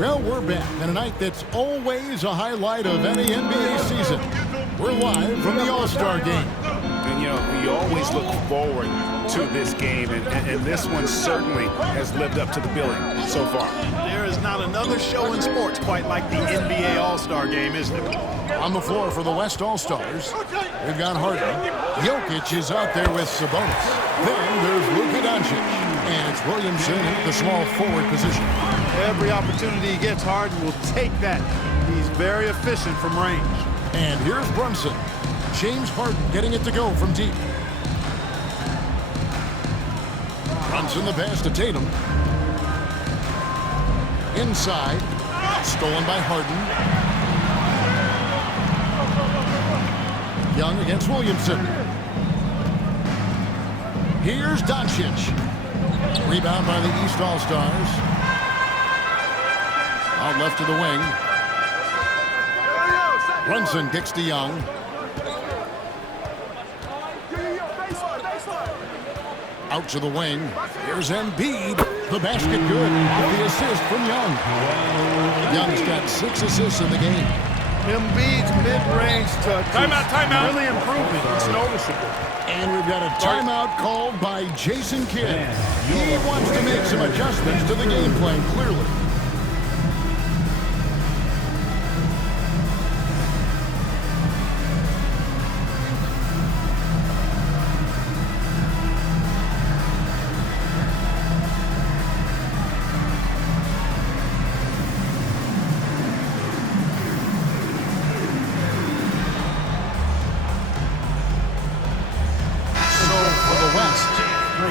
Well, we're back on a night that's always a highlight of any NBA season. We're live from the All-Star game. And, you know, you always look forward to this game, and this one certainly has lived up to the billing so far. There is not another show in sports quite like the NBA All-Star game, is there? On the floor for the West All-Stars, we've got Harden. Jokic is out there with Sabonis. Then there's Luka Doncic. And it's Williamson in the small forward position. Every opportunity he gets, Harden will take that. He's very efficient from range. And here's Brunson. James Harden getting it to go from deep. Brunson the pass to Tatum. Inside. Stolen by Harden. Young against Williamson. Here's Doncic. Rebound by the East All-Stars. Out left to the wing. Brunson kicks to Young. Out to the wing. Here's Embiid. The basket good. The assist from Young. Young's got 6 assists in the game. Embiid's mid-range touch timeout. really improving. It's noticeable. And we've got a timeout called by Jason Kidd. He wants to make some adjustments to the game plan, clearly.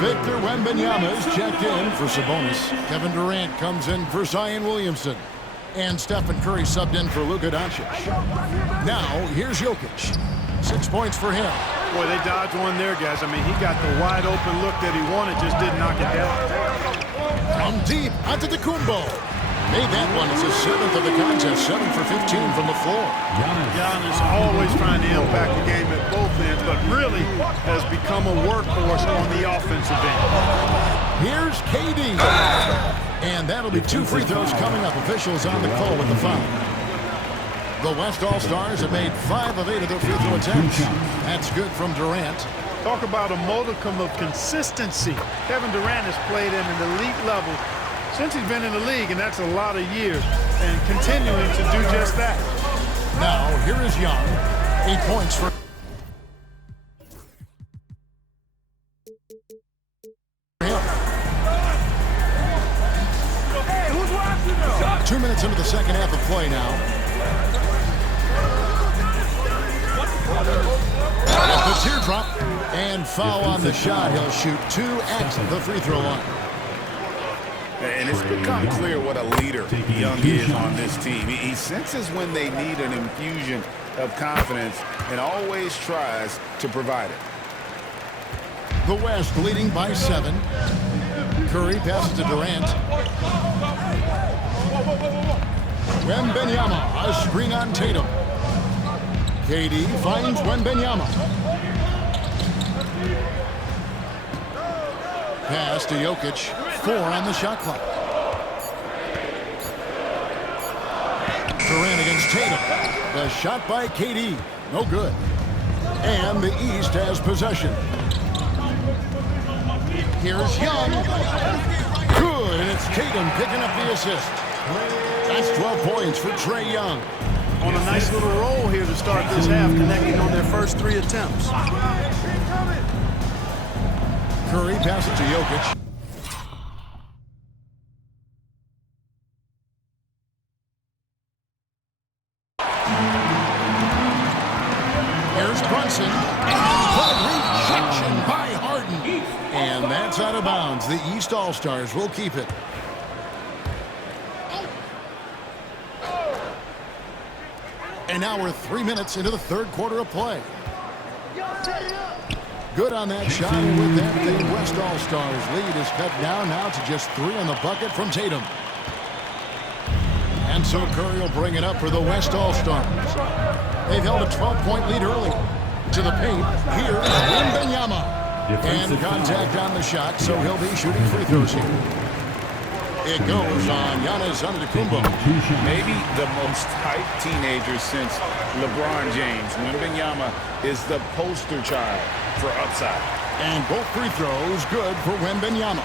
Victor Wembanyama is checked in for Sabonis. Kevin Durant comes in for Zion Williamson. And Stephen Curry subbed in for Luka Doncic. Now, here's Jokic. 6 points for him. Boy, they dodged one there, guys. I mean, he got the wide-open look that he wanted, just didn't knock it down. From deep, Antetokounmpo. Made that one. It's his 7th of the contest. 7 for 15 from the floor. Giannis always trying to impact the game at both ends, but really has become a workhorse on the offensive end. Here's KD. And that'll be 2 free throws coming up. Officials on the call with the foul. The West All-Stars have made 5 of 8 of their free throw attempts. That's good from Durant. Talk about a modicum of consistency. Kevin Durant has played at an elite level since he's been in the league, and that's a lot of years, and continuing to do just that. Now, here is Young. 8 points for him. 2 minutes into the second half of play now. The teardrop and foul on the shot. He'll shoot 2 at the free throw line. And it's become clear what a leader Young is on this team. He senses when they need an infusion of confidence and always tries to provide it. The West leading by 7. Curry passes to Durant. Wembanyama, a screen on Tatum. KD finds Wembanyama. Pass to Jokic. 4 on the shot clock. Durant against Tatum. The shot by KD. No good. And the East has possession. Here's Young. Good, and it's Tatum picking up the assist. That's 12 points for Trae Young. On a nice little roll here to start this half, connecting on their first 3 attempts. Curry passes to Jokic. Here's Brunson. And rejection by Harden. And that's out of bounds. The East All-Stars will keep it. And now we're 3 minutes into the third quarter of play. Good on that shot. And with that, the West All-Stars lead is cut down now to just 3 on the bucket from Tatum. And so Curry will bring it up for the West All-Stars. They've held a 12-point lead early. To the paint, here's Wembanyama. And contact on the shot, so he'll be shooting free throws here. It goes on Giannis Antetokounmpo. Maybe the most hyped teenager since LeBron James. Wembanyama is the poster child for upside. And both free throws good for Wembanyama.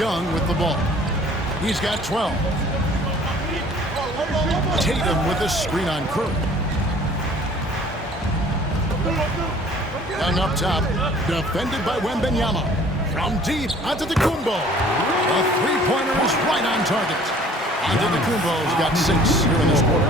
Young with the ball. He's got 12. Tatum with a screen on Curry. Young up top, defended by Wembanyama. From deep, Antetokounmpo. A three-pointer is right on target. Antetokounmpo's got 6 here in this quarter.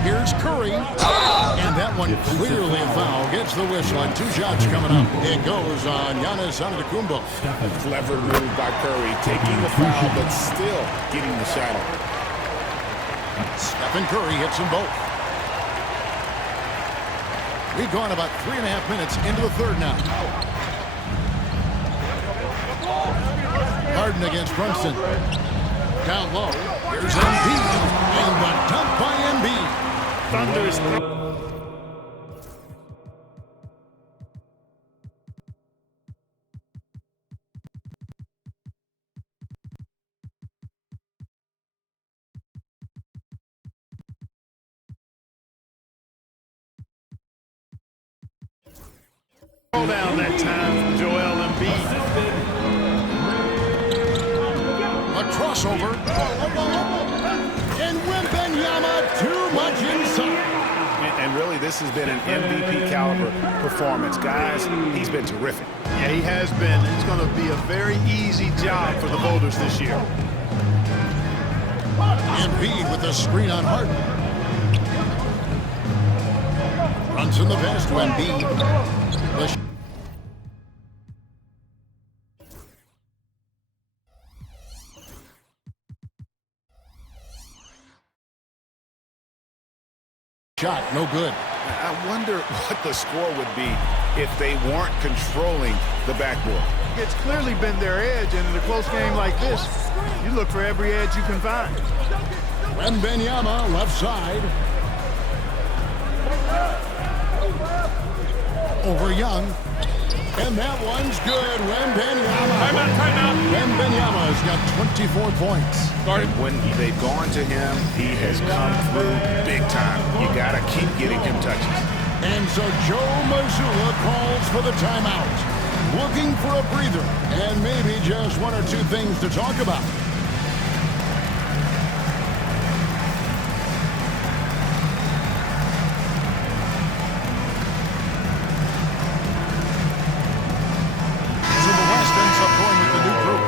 Here's Curry. And that one clearly a foul. Gets the whistle and 2 shots coming up. It goes on Giannis Antetokounmpo. A clever move by Curry, taking the foul but still getting the shot off. Stephen Curry hits them both. We've gone about 3.5 minutes into the third now. Harden against Brunson. Down low. Here's Embiid. And the dunk by Embiid. Thunder is... down that time from Joel Embiid. A crossover. And Wembanyama too much inside. And really, this has been an MVP caliber performance. Guys, he's been terrific. Yeah, he has been. It's going to be a very easy job for the voters this year. Embiid with a screen on Harden. Runs in the pass to Embiid. The shot, no good. I wonder what the score would be if they weren't controlling the backboard. It's clearly been their edge, and in a close game like this, you look for every edge you can find. Wembanyama, left side. Over Young. And that one's good. Wembanyama. Timeout. Wembanyama's got 24 points. And when they've gone to him, he has come through big time. You got to keep getting him touches. And so Joe Mazzulla calls for the timeout. Looking for a breather and maybe just 1 or 2 things to talk about. So the West ends up going with the new group.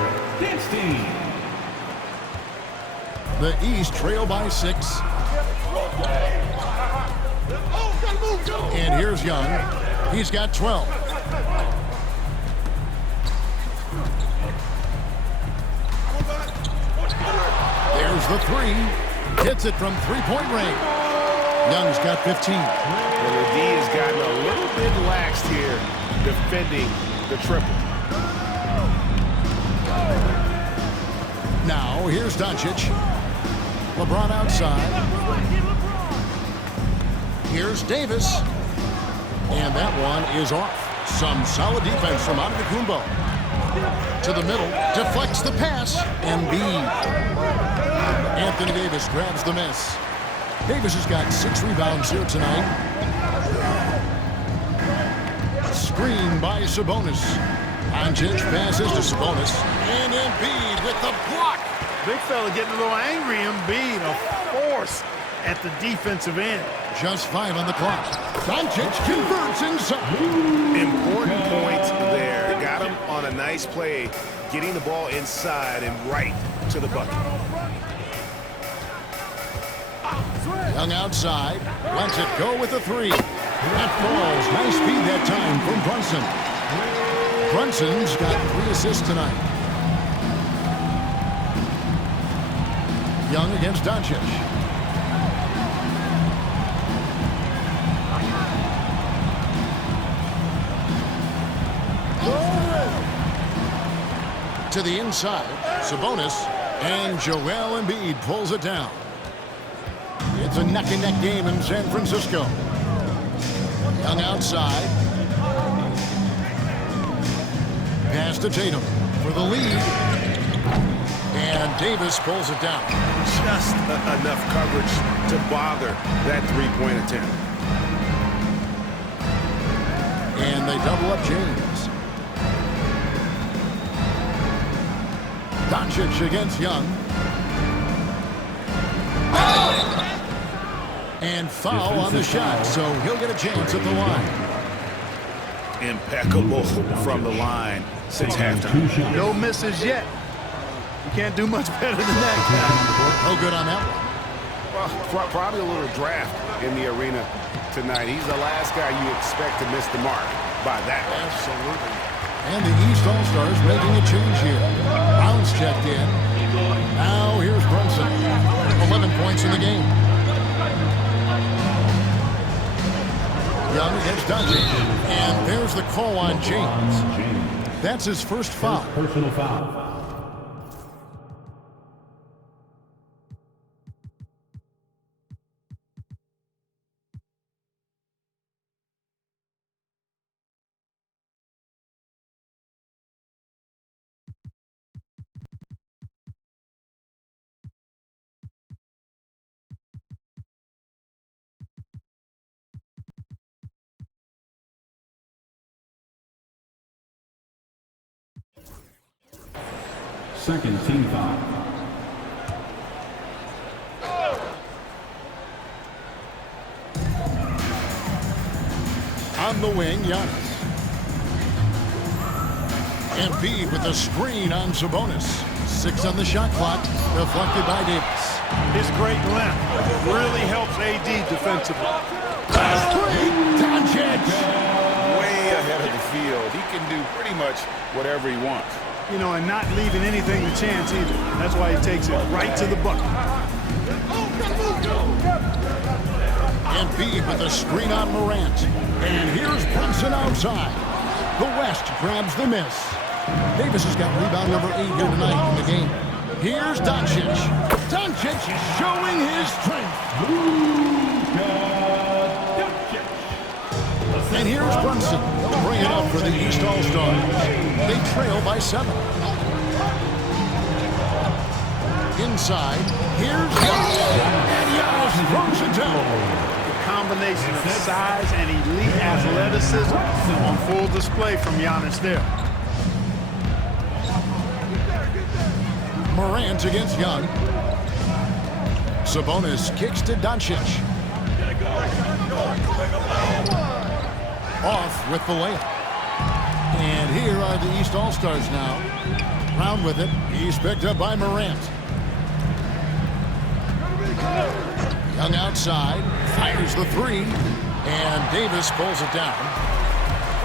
The East trail by 6. And here's Young. He's got 12. There's the 3. Hits it from 3-point range. Young's got 15. Well, the D has gotten a little bit laxed here defending the triple. Now, here's Doncic. LeBron outside. Here's Davis. And that one is off. Some solid defense from Antetokounmpo. To the middle. Deflects the pass. Embiid. Anthony Davis grabs the miss. Davis has got 6 rebounds here tonight. Screen by Sabonis. Doncic passes to Sabonis. And Embiid with the block. Big fella getting a little angry. Embiid, a force at the defensive end. Just 5 on the clock. Doncic converts inside. Important point there. Got him on a nice play, getting the ball inside and right to the bucket. Young outside. Lets it go with a 3. That falls. Nice speed that time from Brunson. Brunson's got 3 assists tonight. Young against Doncic. To the inside, Sabonis, and Joel Embiid pulls it down. It's a neck-and-neck game in San Francisco. Young outside. Pass to Tatum for the lead. And Davis pulls it down. Just enough coverage to bother that three-point attempt. And they double up James. Doncic against Young. And foul on the shot, so he'll get a chance at the line. Impeccable from the line since halftime. No misses yet. You can't do much better than that. No good on that one. Well, probably a little draft in the arena tonight. He's the last guy you expect to miss the mark by that. Absolutely. And the East All-Stars making a change here. Brown's checked in. Now here's Brunson. 11 points in the game. Young against Doncic. And there's the call on James. That's his first foul. Personal foul. Second team foul. On the wing, Giannis. Embiid with the screen on Sabonis. 6 on the shot clock, deflected by Davis. His great length really helps AD defensively. Last three, Doncic. Way ahead of the field. He can do pretty much whatever he wants. You know, and not leaving anything to chance either. That's why he takes it right to the bucket. Embiid with the screen on Morant. And here's Brunson outside. The West grabs the miss. Davis has got rebound number 8 here tonight in the game. Here's Doncic. Doncic showing his strength. And here's Brunson. He'll bring it up for the East All-Stars. They trail by 7. Inside, here's Giannis. And Giannis throws it down. The combination of size and elite athleticism on full display from Giannis there. Morant against Young. Sabonis kicks to Doncic. Off with the layup. And here are the East All-Stars now. Round with it. He's picked up by Morant. Young outside. Fires the 3. And Davis pulls it down.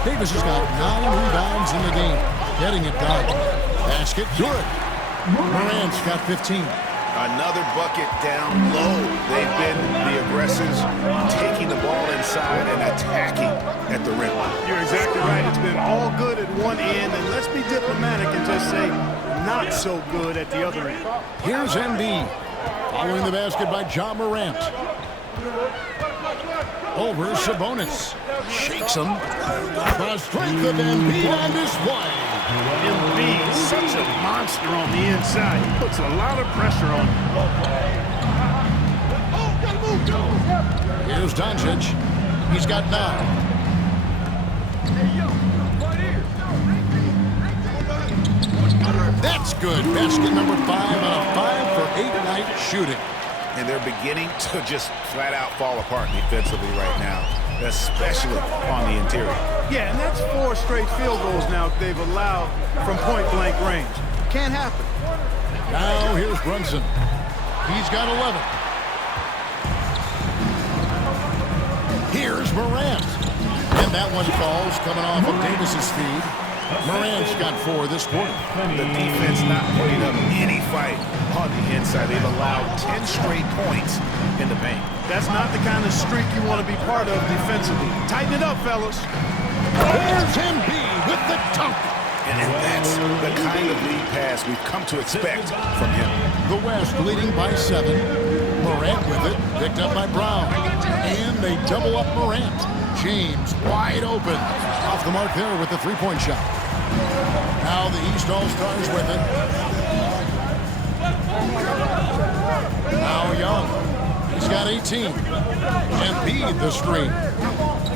Davis has got 9 rebounds in the game. Getting it done. Basket good. Morant's got 15. Another bucket down low. They've been the aggressors, taking the ball inside and attacking at the rim. You're exactly right. It's been all good at one end, and let's be diplomatic and just say not so good at the other end. Here's Embiid. Following the basket by John Morant. Over Sabonis. Shakes him. The strength of Embiid on display. Embiid, such a monster on the inside. He puts a lot of pressure on him. Here's Doncic. He's got 9. That's good. Basket number 5 on a 5 for 8-night shooting. And they're beginning to just flat out fall apart defensively right now, especially on the interior. Yeah, and that's 4 straight field goals now they've allowed from point-blank range. Can't happen. Now here's Brunson. He's got 11. Here's Morant. And that one falls coming off of Davis's feed. Morant's got 4 this quarter. The defense not putting up any fight on the inside. They've allowed 10 straight points in the paint. That's not the kind of streak you want to be part of defensively. Tighten it up, fellas. There's Embiid with the dunk. And that's the kind of lead pass we've come to expect from him. The West leading by 7. Morant with it, picked up by Brown. And they double up Morant. James wide open. Off the mark there with the three-point shot. Now the East All-Stars with it. Now Young. He's got 18. Embiid the screen.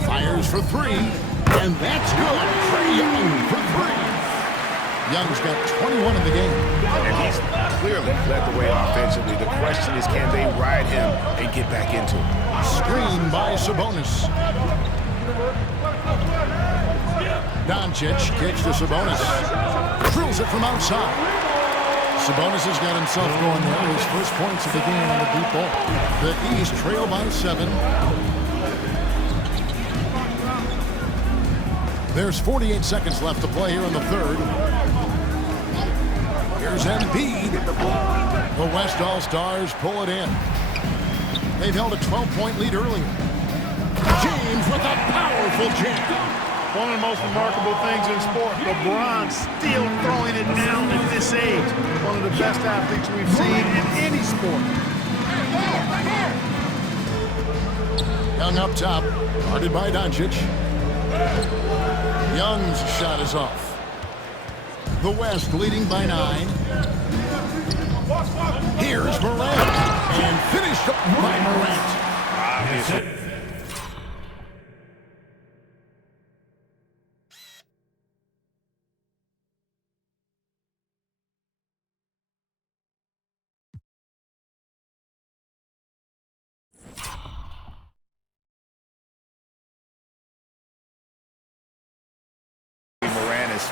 Fires for three. And that's good for Young for three. Young's got 21 in the game. And he's clearly led the way offensively. The question is, can they ride him and get back into it? Screen by Sabonis. Doncic kicks to Sabonis. Drills it from outside. Sabonis has got himself going there. His first points of the game on the deep ball. The East trail by 7. There's 48 seconds left to play here in the third. Here's Embiid. The West All-Stars pull it in. They've held a 12-point lead earlier. James with a powerful jam. One of the most remarkable things in sport, LeBron still throwing it down at this age. One of the best athletes we've seen in any sport. Young up top, guarded by Doncic. Young's shot is off. The West leading by 9. Here's Morant. And finished by Morant. Obviously.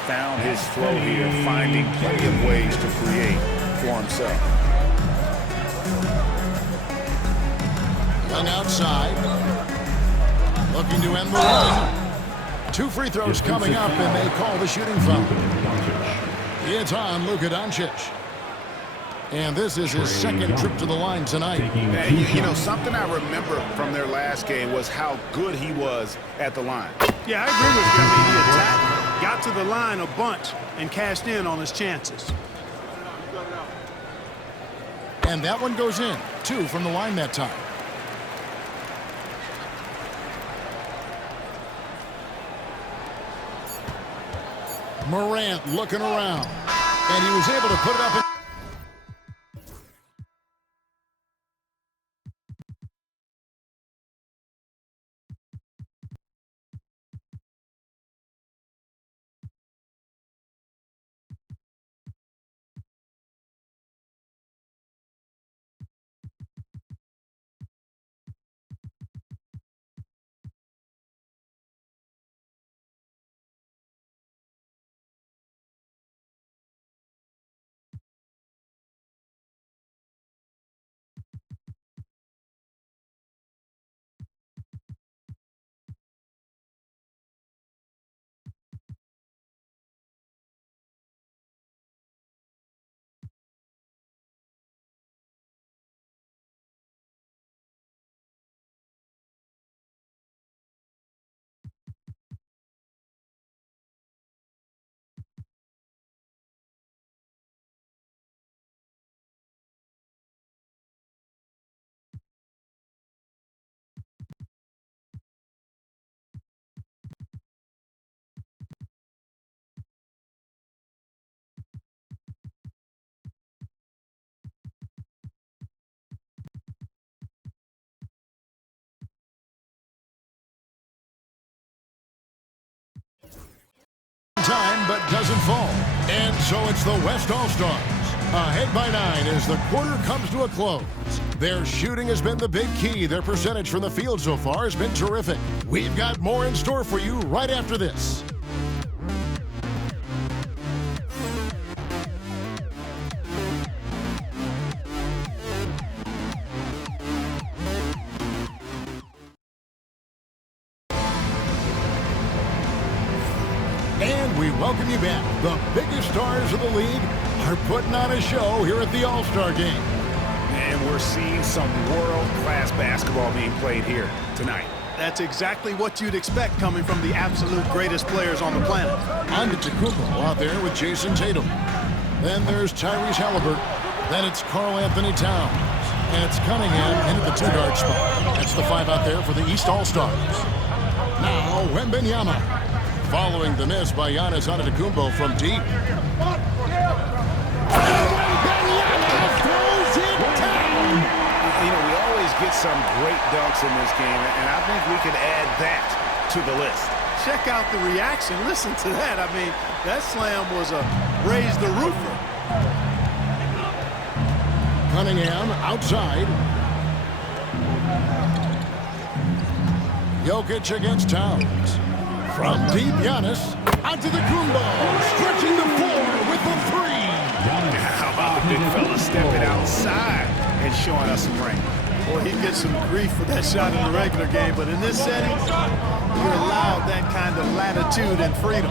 Found his flow here, finding plenty of ways to create for himself. Young outside. Looking to end the run. 2 free throws coming up, and they call the shooting foul. It's on Luka Doncic. And this is his second trip to the line tonight. And you know, something I remember from their last game was how good he was at the line. Yeah, I agree with you. I mean, he attacked, got to the line a bunch, and cashed in on his chances. And that one goes in. 2 from the line that time. Morant looking around. And he was able to put it up. Time, but doesn't fall. And so it's the West All-Stars. Ahead by 9 as the quarter comes to a close. Their shooting has been the big key. Their percentage from the field so far has been terrific. We've got more in store for you right after this. And we welcome you back. The biggest stars of the league are putting on a show here at the All-Star Game. And we're seeing some world-class basketball being played here tonight. That's exactly what you'd expect coming from the absolute greatest players on the planet. Antetokounmpo out there with Jason Tatum. Then there's Tyrese Halliburton. Then it's Karl Anthony Towns. And it's Cunningham in at the 2-guard spot. That's the 5 out there for the East All-Stars. Now, Wembanyama. Following the miss by Giannis Antetokounmpo from deep. Wembanyama throws it down. You know, we always get some great dunks in this game, and I think we could add that to the list. Check out the reaction. Listen to that. I mean, that slam was a raise the roofer. Cunningham outside. Jokic against Towns. From deep, Giannis onto the Kumbo, stretching the floor with the 3. How about the big fella stepping outside and showing us some range? Boy, he gets some grief for that shot in the regular game, but in this setting, you're allowed that kind of latitude and freedom.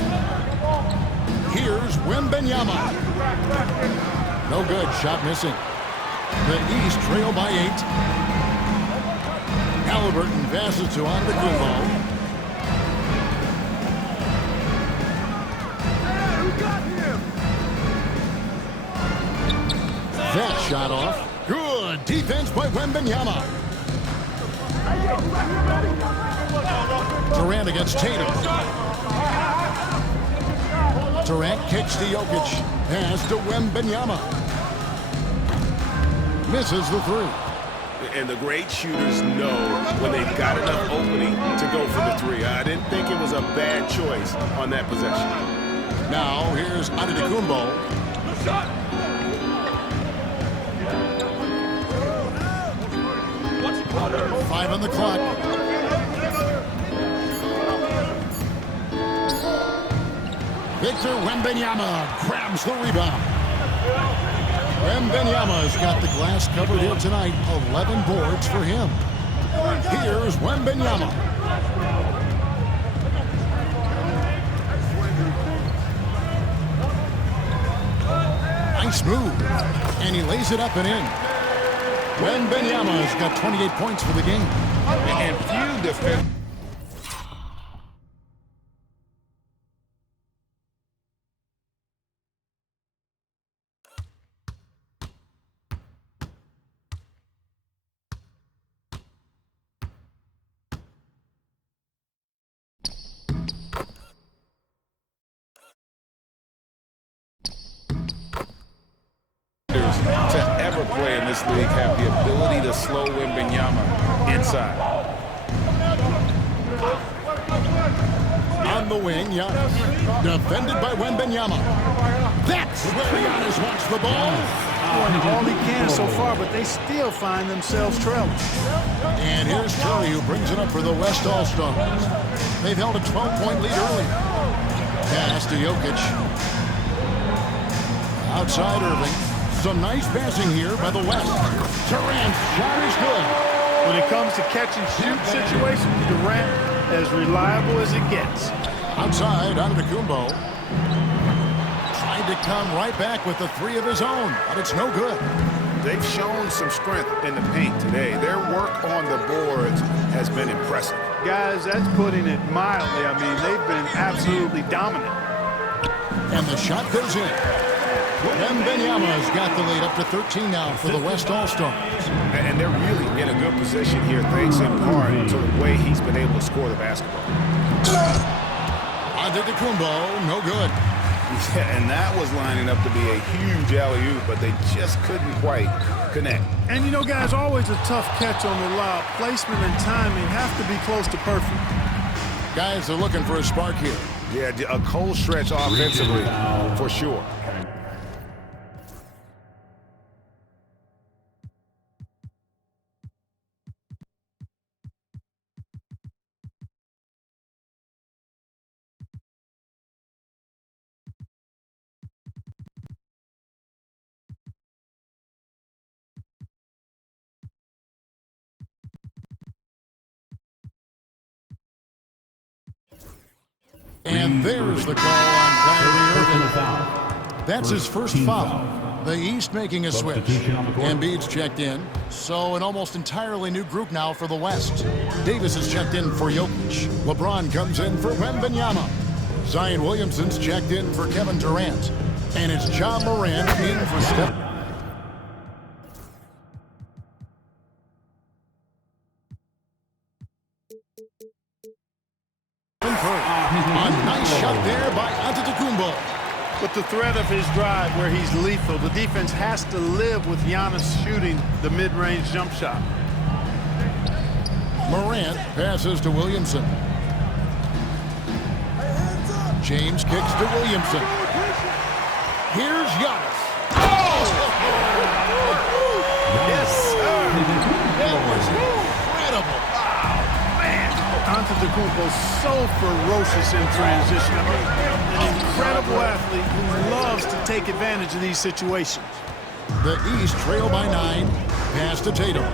Here's Wembanyama. No good, shot missing. The East trail by 8. Halliburton passes to Antetokounmpo. That shot off. Good defense by Wembanyama. Durant against Tatum. Durant kicks to Jokic. Pass to Wembanyama. Misses the 3. And the great shooters know when they've got enough opening to go for the 3. I didn't think it was a bad choice on that possession. Now here's Antetokounmpo. 5 on the clock. Victor Wembanyama grabs the rebound. Wembanyama's got the glass covered here tonight. 11 boards for him. Here's Wembanyama. Nice move. And he lays it up and in. Wembanyama's got 28 points for the game. And few defend. To ever play in this league have the ability to slow Wembanyama inside. On the wing, Giannis. Defended by Wembanyama. That's where Giannis wants the ball. Doing all he can so far, but they still find themselves trailing. And here's Curry, who brings it up for the West All-Stars. They've held a 12-point lead early. Pass to Jokic. Outside Irving. Some nice passing here by the West. Durant's shot is good. When it comes to catch and shoot situations, Durant as reliable as it gets. Outside, Antetokounmpo. Tried to come right back with the 3 of his own, but it's no good. They've shown some strength in the paint today. Their work on the boards has been impressive. Guys, that's putting it mildly. I mean, they've been absolutely dominant. And the shot goes in. Wembanyama's got the lead up to 13 now for the West All-Stars. And they're really in a good position here, thanks in part to the way he's been able to score the basketball. Antetokounmpo, no good. Yeah, and that was lining up to be a huge alley-oop, but they just couldn't quite connect. And you know, guys, always a tough catch on the lob. Placement and timing have to be close to perfect. Guys are looking for a spark here. Yeah, a cold stretch offensively, for sure. And there's the call on Kyrie Irving. That's his first foul. The East making a switch. Embiid's checked in. So an almost entirely new group now for the West. Davis is checked in for Jokic. LeBron comes in for Wembanyama. Zion Williamson's checked in for Kevin Durant. And it's Ja Morant in for Steph. Nice shot there by Antetokounmpo. With the threat of his drive where he's lethal, the defense has to live with Giannis shooting the mid-range jump shot. Morant passes to Williamson. James kicks to Williamson. Here's Giannis. Yes, sir. That was incredible. Man, Antetokounmpo so ferocious in transition. I mean, an incredible athlete who loves to take advantage of these situations. The East trail by 9. Pass to Tatum.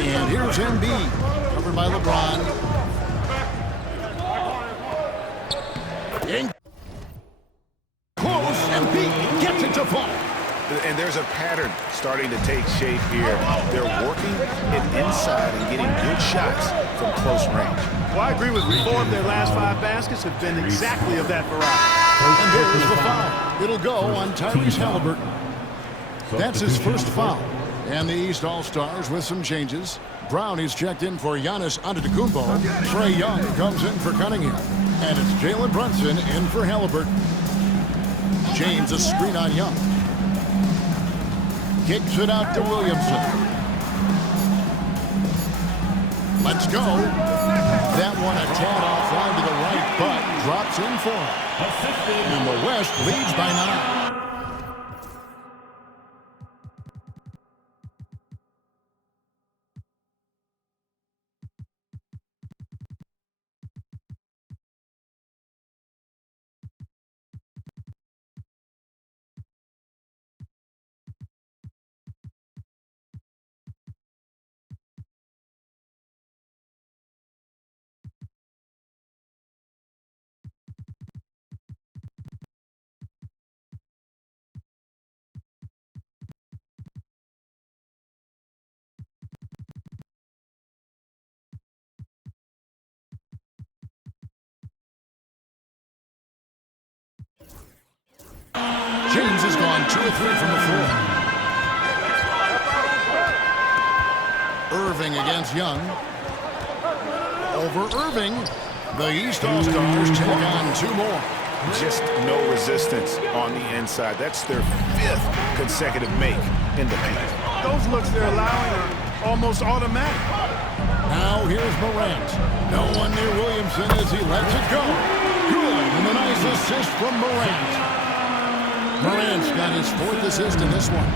And here's Embiid, covered by LeBron. In close, Embiid gets it to fall. And there's a pattern starting to take shape here. They're working it inside and getting good shots from close range. Well, I agree with you. 4 of their last 5 baskets have been exactly of that variety. And there's the foul. It'll go on Tyrese Halliburton. That's his first foul. And the East All-Stars with some changes. Brown is checked in for Giannis Antetokounmpo. Trae Young comes in for Cunningham. And it's Jalen Brunson in for Halliburton. James a screen on Young. Kicks it out to Williamson. Let's go. That one a tad offline to the right, but drops in for him. And the West leads by 9. James has gone 2 of 3 from the floor. Irving against Young. Over Irving. The East All-Stars take on 2 more. Just no resistance on the inside. That's their 5th consecutive make in the paint. Those looks they're allowing are almost automatic. Now here's Morant. No one near Williamson as he lets it go. Good, and a nice assist from Morant. Morant's got his 4th assist in this one.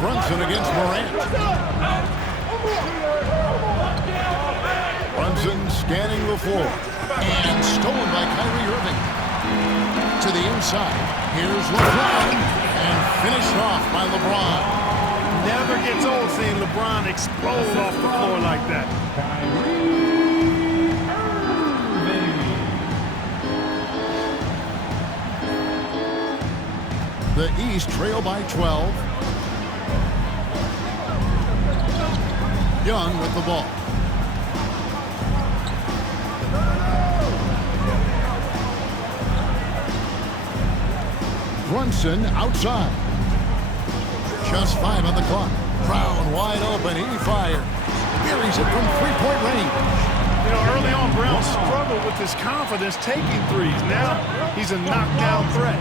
Brunson against Morant. Brunson scanning the floor. And stolen by Kyrie Irving. To the inside. Here's LeBron. And finished off by LeBron. Never gets old seeing LeBron explode off the floor like that. The East trail by 12. Young with the ball. Brunson outside. Just 5 on the clock. Brown wide open. He fires. Buries it from 3-point range. You know, early on, Brown struggled with his confidence taking threes. Now he's a knockdown threat.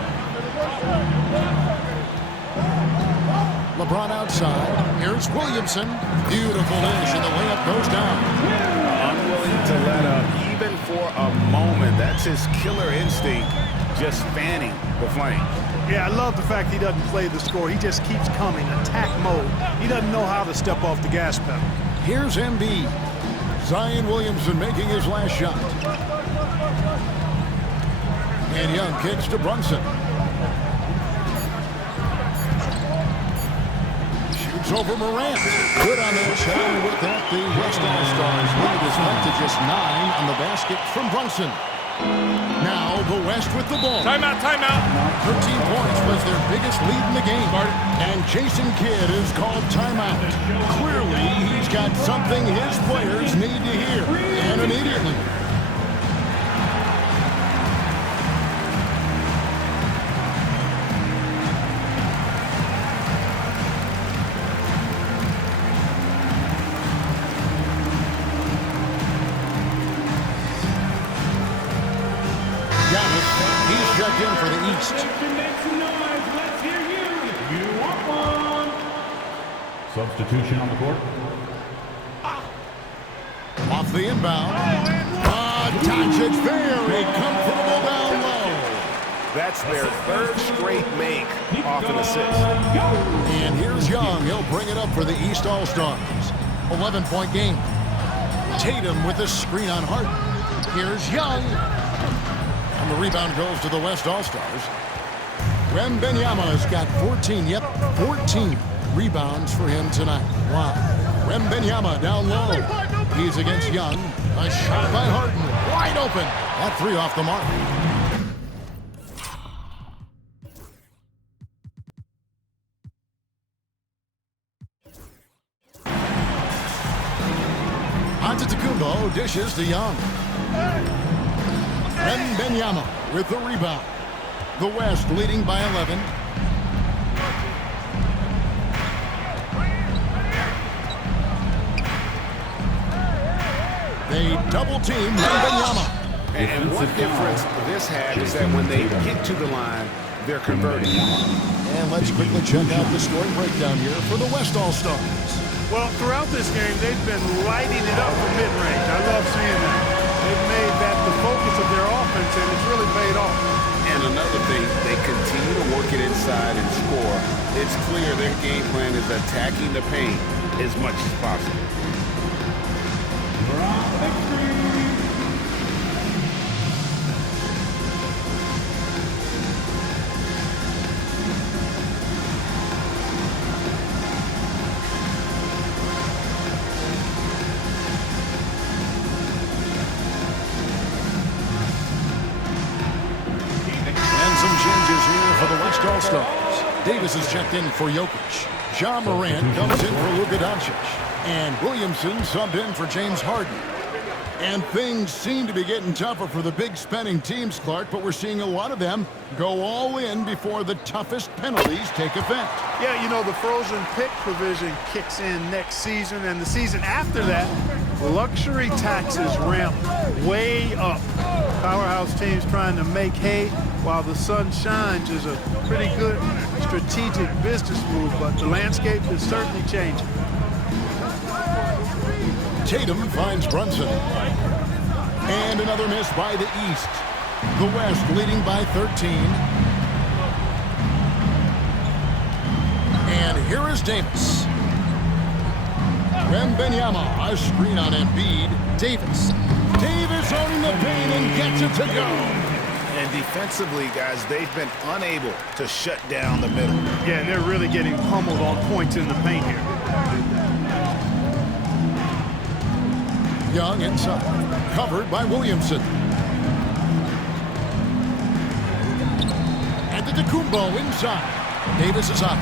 LeBron outside. Here's Williamson. Beautiful dish, and the layup goes down. Unwilling to let up, even for a moment. That's his killer instinct, just fanning the flame. Yeah, I love the fact he doesn't play the score. He just keeps coming, attack mode. He doesn't know how to step off the gas pedal. Here's Embiid. Zion Williamson making his last shot. And Young kicks to Brunson. Shoots over Morant. Good on that shot. And with that, the West All-Stars lead is up to just 9 on the basket from Brunson. Now the West with the ball. Timeout, timeout. 13 points was their biggest lead in the game. And Jason Kidd is called timeout. Clearly, he's got something his players need to hear. And immediately. Substitution on the court. Off the inbound. Doncic very comfortable down low. That's their third straight make off an assist. And here's Young. He'll bring it up for the East All-Stars. 11-point game. Tatum with a screen on Harden. Here's Young. And the rebound goes to the West All-Stars. Wembanyama's got 14. Yep, 14 rebounds for him tonight. Wow. Wembanyama down low. He's against Young. A shot by Harden. Wide open. That three off the mark. Antetokounmpo dishes to Young. Wembanyama with the rebound. The West leading by 11. They double team Wembanyama. And one difference this had is that when they get to the line, they're converting. And let's quickly check out the scoring breakdown here for the West All-Stars. Well, throughout this game, they've been lighting it up from mid-range. I love seeing that. They've made that the focus of their offense, and it's really paid off. And another thing, they continue to work it inside and score. It's clear their game plan is attacking the paint as much as possible. All-Stars. Davis is checked in for Jokic. Ja Morant comes in for Luka Doncic. And Williamson subbed in for James Harden. And things seem to be getting tougher for the big spending teams, Clark, but we're seeing a lot of them go all in before the toughest penalties take effect. Yeah, you know, the frozen pick provision kicks in next season, and the season after that, luxury taxes ramp way up. Powerhouse teams trying to make hay while the sun shines is a pretty good strategic business move, but the landscape is certainly changing. Tatum finds Brunson. And another miss by the East. The West leading by 13. And here is Davis. Wembanyama, a screen on Embiid. Davis owning the paint and gets it to go. And defensively, guys, they've been unable to shut down the middle. Yeah, and they're really getting pummeled on points in the paint here. Young inside, covered by Williamson. Antetokounmpo inside. Davis is up.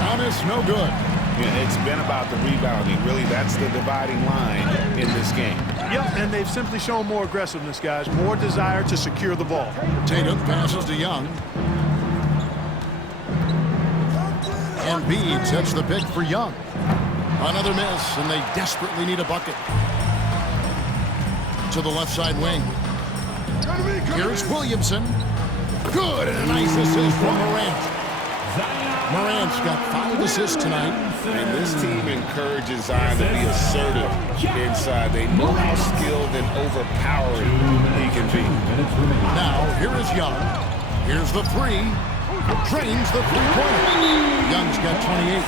Giannis no good. Yeah, it's been about the rebounding. Really, that's the dividing line in this game. Yep, and they've simply shown more aggressiveness, guys. More desire to secure the ball. Tatum passes to Young. Embiid sets the pick for Young. Another miss, and they desperately need a bucket. To the left side wing. Here's Williamson. Good, and a nice assist from Morant. Morant's got 5 assists tonight. And this team encourages Zion to be assertive inside. They know how skilled and overpowering he can be. Now, here is Young. Here's the three. Drains the three-pointer. Young's got 28.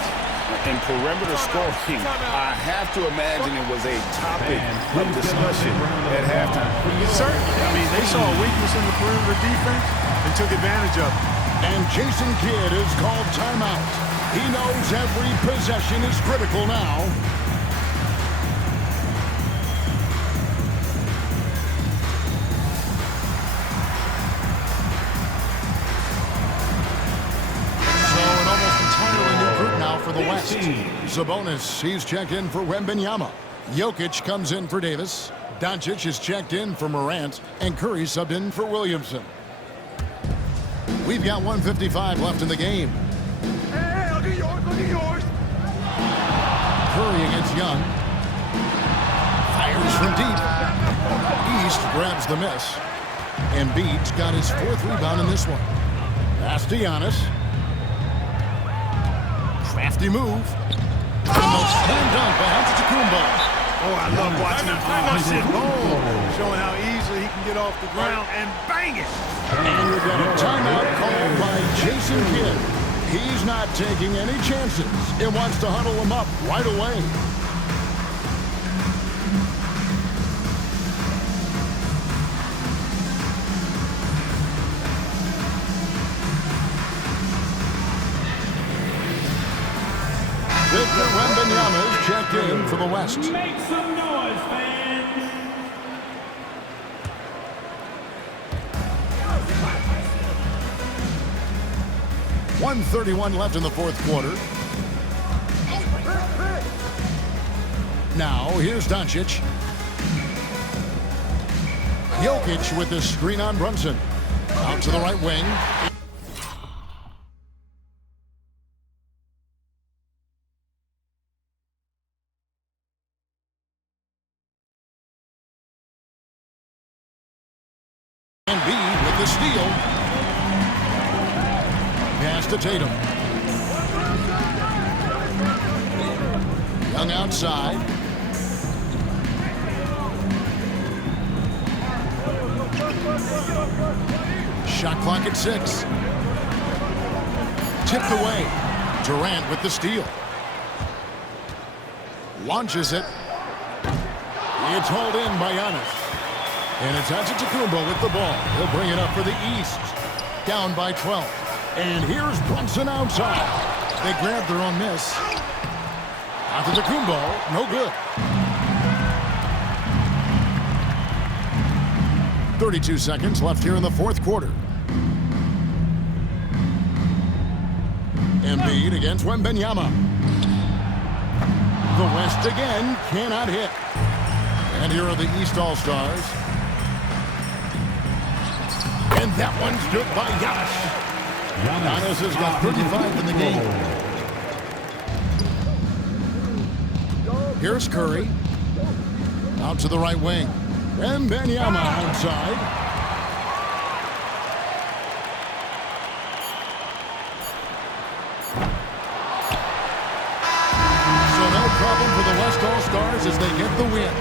In perimeter scoring, I have to imagine it was a topic of discussion at halftime. Certainly. I mean, they saw a weakness in the perimeter defense and took advantage of it. And Jason Kidd is called timeout. He knows every possession is critical now. For the West. Sabonis, he's checked in for Wembanyama. Jokic comes in for Davis. Doncic is checked in for Morant. And Curry subbed in for Williamson. We've got 1:55 left in the game. Hey, look at yours, look at yours. Curry against Young. Fires from deep. East grabs the miss. Embiid's got his 4th rebound in this one. Pass to Giannis. Crafty move. And the Slam dunk by Antetokounmpo. Oh, I love watching him flush it home, showing how easily he can get off the ground and bang it. And we've got a timeout called by Jason Kidd. He's not taking any chances. He wants to huddle him up right away. Victor Wembanyama is checked in for the West. Make some noise, fans! .131 left in the fourth quarter. Now, here's Doncic. Jokic with the screen on Brunson. Out to the right wing. And B with the steal. Pass to Tatum. Young outside. Shot clock at 6. Tipped away. Durant with the steal. Launches it. It's hauled in by Giannis. And it's Antetokounmpo with the ball. He'll bring it up for the East. Down by 12. And here's Brunson outside. They grabbed their own miss. Antetokounmpo, no good. 32 seconds left here in the fourth quarter. Embiid against Wembanyama. The West again cannot hit. And here are the East All-Stars. And that one's good by Giannis. Giannis has got 35 in the game. Here's Curry. Out to the right wing. Wembanyama outside. So no problem for the West All-Stars as they get the win.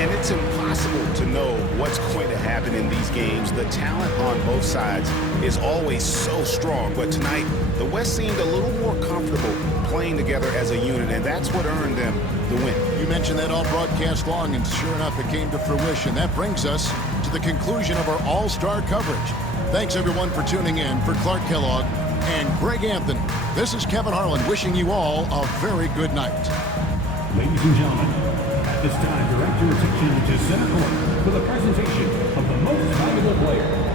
And it's impossible to know what's going to happen in these games. The talent on both sides is always so strong. But tonight, the West seemed a little more comfortable playing together as a unit, and that's what earned them the win. You mentioned that all broadcast long, and sure enough, it came to fruition. That brings us to the conclusion of our all-star coverage. Thanks, everyone, for tuning in. For Clark Kellogg and Greg Anthony, this is Kevin Harlan wishing you all a very good night. Ladies and gentlemen, at this time, direct your attention to center court for the presentation of the most valuable player